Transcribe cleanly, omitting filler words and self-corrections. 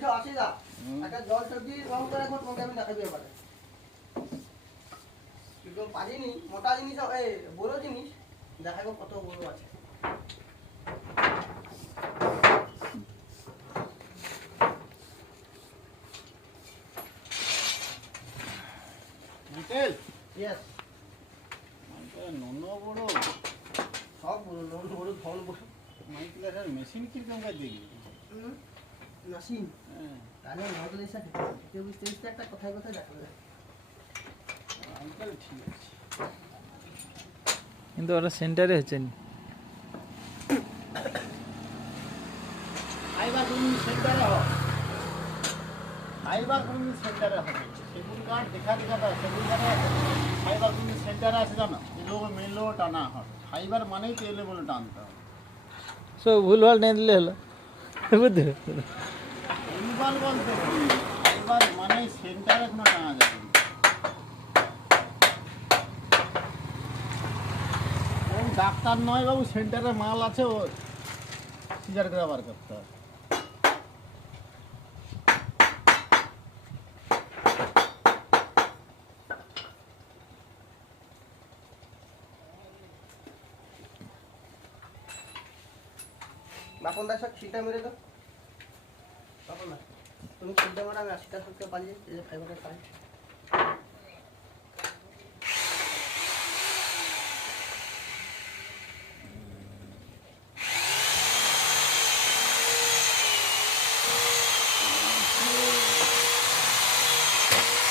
বলছো আসিদা একটা জল সবজি রং করে এখন তোমাকে আমি দেখাবি এবারে কিন্তু পারিনি মোটা জিনিস এই বড় জিনিস দেখাবো কত বড় আছে মিটেল ইয়েস নন বড় সব বড় নন বড় ধন বড় মাইকেলের মেশিন কিরকম কাজ দেখি মেশিন তাহলে নজর এসে কেউ বুঝতে বুঝতে একটা কথায় কথায় দেখা যায় আঙ্কেল ঠিক আছে কিন্তু ওটা সেন্টারে হচ্ছে না ফাইবার গ্রুমিং সেন্টারে হবে ফাইবার গ্রুমিং সেন্টারে হবে সেগুন কাঠ দেখা দেখাটা সেগুন কাঠে ফাইবার গ্রুমিং সেন্টারে আছে জানো এলো মেলো টানা হবে ফাইবার মানেই তো এলে বলে টানতে হবে সব ভুলভাল নিয়ে দিলে হলো বুঝতে ফাইবার বলতে ফাইবার মানেই সেন্টারে কোনো টানা যাবে না ডাক্তার নয় বাবু সেন্টারে মাল আছে ও সিজার করে বার করতে হবে বাপন দা সব ছিটা মেরে দাও বাপন দা তুমি ছিটা মারা আমি 80টা সবকে পালিয়ে এই যে ফাইবারের পাই